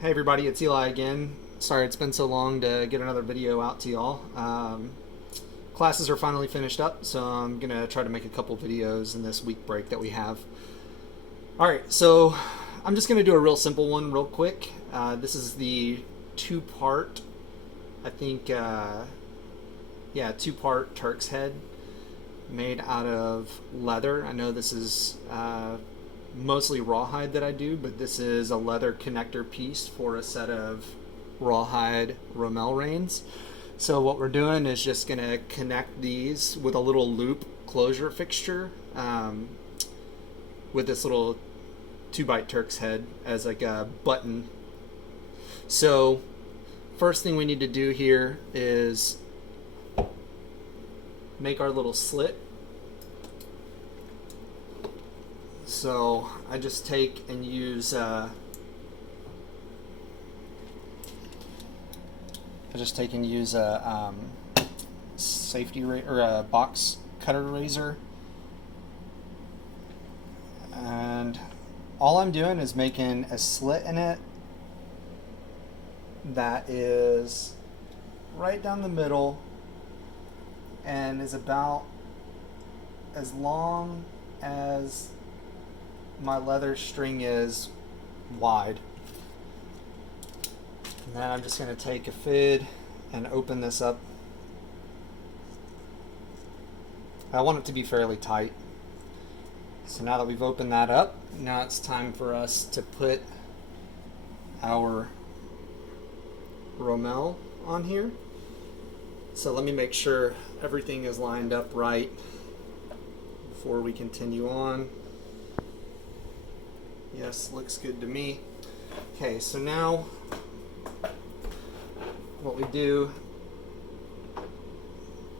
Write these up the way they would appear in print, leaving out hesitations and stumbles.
Hey everybody, it's Eli again. Sorry it's been so long to get another video out to y'all. Classes are finally finished up, so I'm gonna try to make a couple videos in this week break that we have. Alright, so I'm just gonna do a real simple one real quick. This is the two-part, I think, two-part Turks head made out of leather. I know this is mostly rawhide that I do, but this is a leather connector piece for a set of rawhide romal reins. So what we're doing is just going to connect these with a little loop closure fixture with this little 2x Turks head as like a button. So first thing we need to do here is make our little slit. So I just take and use a safety or a box cutter razor, and all I'm doing is making a slit in it that is right down the middle and is about as long as my leather string is wide. And then I'm just going to take a fid and open this up. I want it to be fairly tight. So now that we've opened that up, now it's time for us to put our romal on here. So let me make sure everything is lined up right before we continue on. Yes, looks good to me. Okay, so now what we do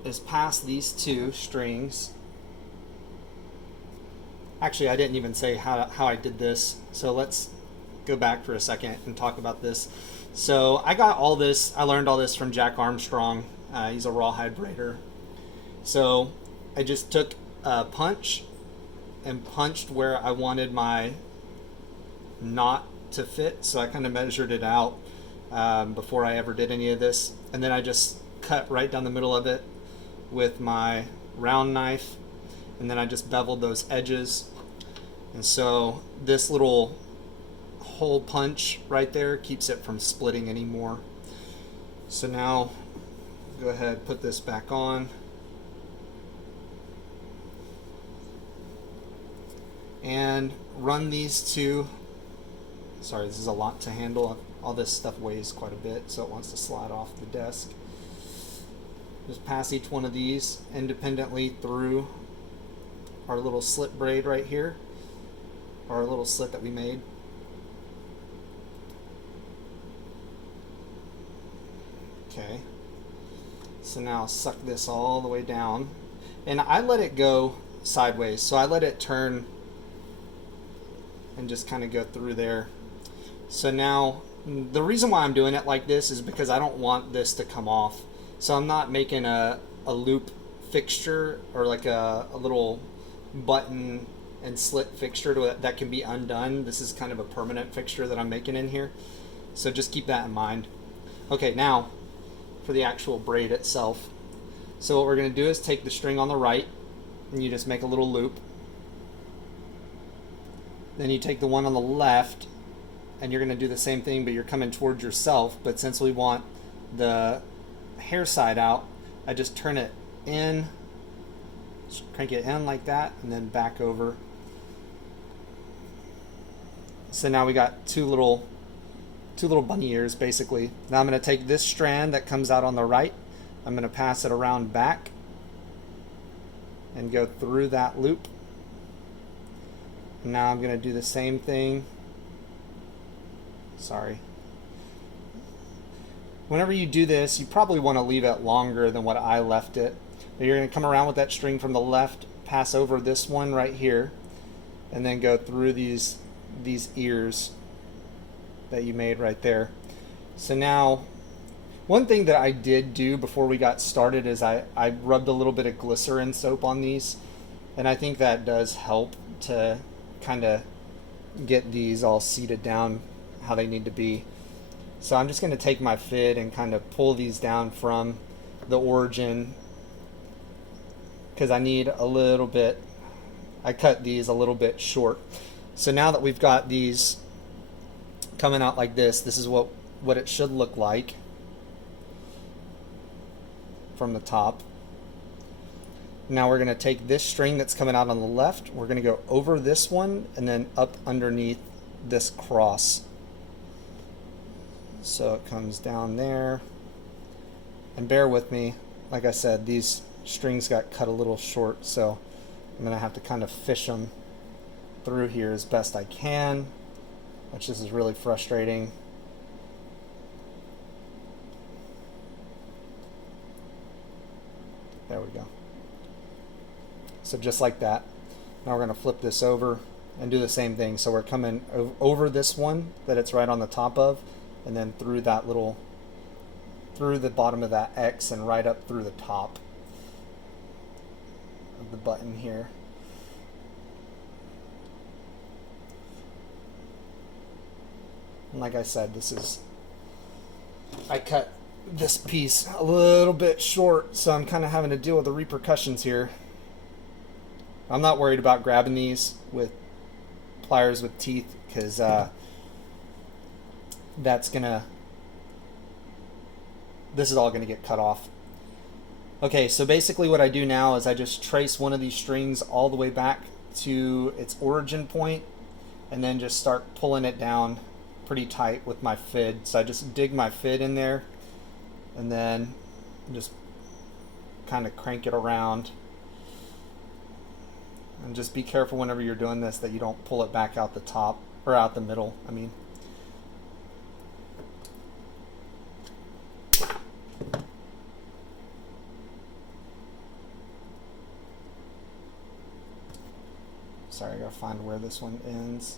is pass these two strings. Actually, I didn't even say how I did this, so let's go back for a second and talk about this. So I got all this, I learned all this from Jack Armstrong. He's a rawhide braider. So I just took a punch and punched where I wanted my knot to fit, so I kind of measured it out before I ever did any of this, and then I just cut right down the middle of it with my round knife, and then I just beveled those edges, and so this little hole punch right there keeps it from splitting anymore. So now go ahead, put this back on, and run these two. Sorry, this is a lot to handle. All this stuff weighs quite a bit, so it wants to slide off the desk. Just pass each one of these independently through our little slit braid right here, or our little slit that we made. Okay, so now suck this all the way down, and I let it go sideways, so I let it turn and just kind of go through there. So now the reason why I'm doing it like this is because I don't want this to come off. So I'm not making a loop fixture or like a little button and slit fixture that can be undone. This is kind of a permanent fixture that I'm making in here. So just keep that in mind. Okay, now for the actual braid itself. So what we're going to do is take the string on the right and you just make a little loop. Then you take the one on the left and you're going to do the same thing, but you're coming towards yourself. But since we want the hair side out, I just turn it in, crank it in like that, and then back over. So now we got two little bunny ears basically. Now I'm going to take this strand that comes out on the right, I'm going to pass it around back and go through that loop. And now I'm going to do the same thing. Sorry. Whenever you do this, you probably want to leave it longer than what I left it. But you're going to come around with that string from the left, pass over this one right here, and then go through these ears that you made right there. So now, one thing that I did do before we got started is I rubbed a little bit of glycerin soap on these, and I think that does help to kind of get these all seated down how they need to be. So I'm just going to take my fid and kind of pull these down from the origin, because I need a little bit, I cut these a little bit short. So now that we've got these coming out like this is what it should look like from the top. Now we're going to take this string that's coming out on the left, we're going to go over this one and then up underneath this cross. So it comes down there. And bear with me, like I said, these strings got cut a little short, so I'm going to have to kind of fish them through here as best I can, which this is really frustrating. There we go. So just like that. Now we're going to flip this over and do the same thing. So we're coming over this one that it's right on the top of, and then through that little, through the bottom of that X and right up through the top of the button here. And like I said, I cut this piece a little bit short, so I'm kind of having to deal with the repercussions here. I'm not worried about grabbing these with pliers with teeth, because this is all gonna get cut off. Okay, so basically what I do now is I just trace one of these strings all the way back to its origin point, and then just start pulling it down pretty tight with my fid. So I just dig my fid in there and then just kind of crank it around. And just be careful whenever you're doing this that you don't pull it back out the top, or out the middle, I mean. Sorry, I gotta find where this one ends.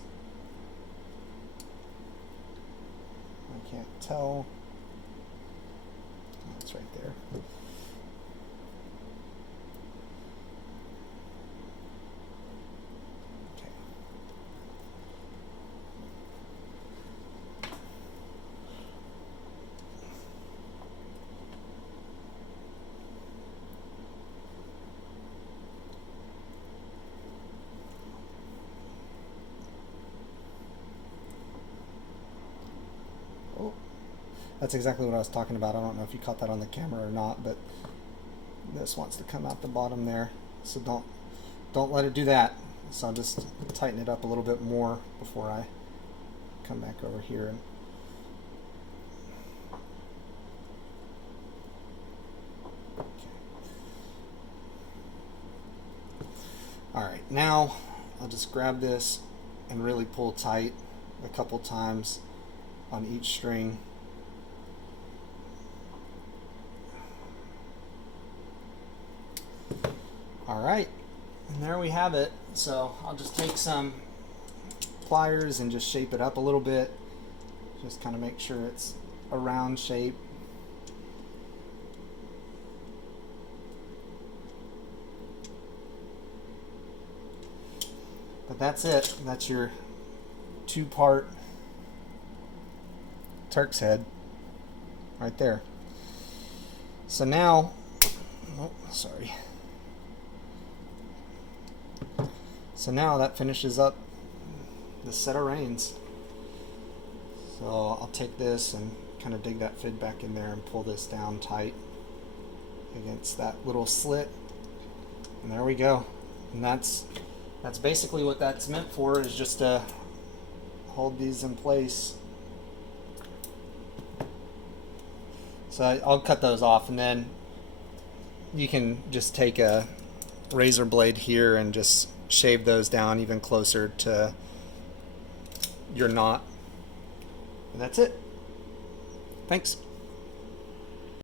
I can't tell. Oh, it's right there. That's exactly what I was talking about. I don't know if you caught that on the camera or not, but this wants to come out the bottom there. So don't let it do that. So I'll just tighten it up a little bit more before I come back over here. And all right, now I'll just grab this and really pull tight a couple times on each string. All right, and there we have it. So I'll just take some pliers and just shape it up a little bit. Just kind of make sure it's a round shape. But that's it. That's your two-part Turk's head right there. So now, oh, sorry. So now that finishes up the set of reins. So I'll take this and kind of dig that fid back in there and pull this down tight against that little slit. And there we go. And that's basically what that's meant for, is just to hold these in place. So I'll cut those off, and then you can just take a razor blade here and just shave those down even closer to your knot. And that's it. Thanks.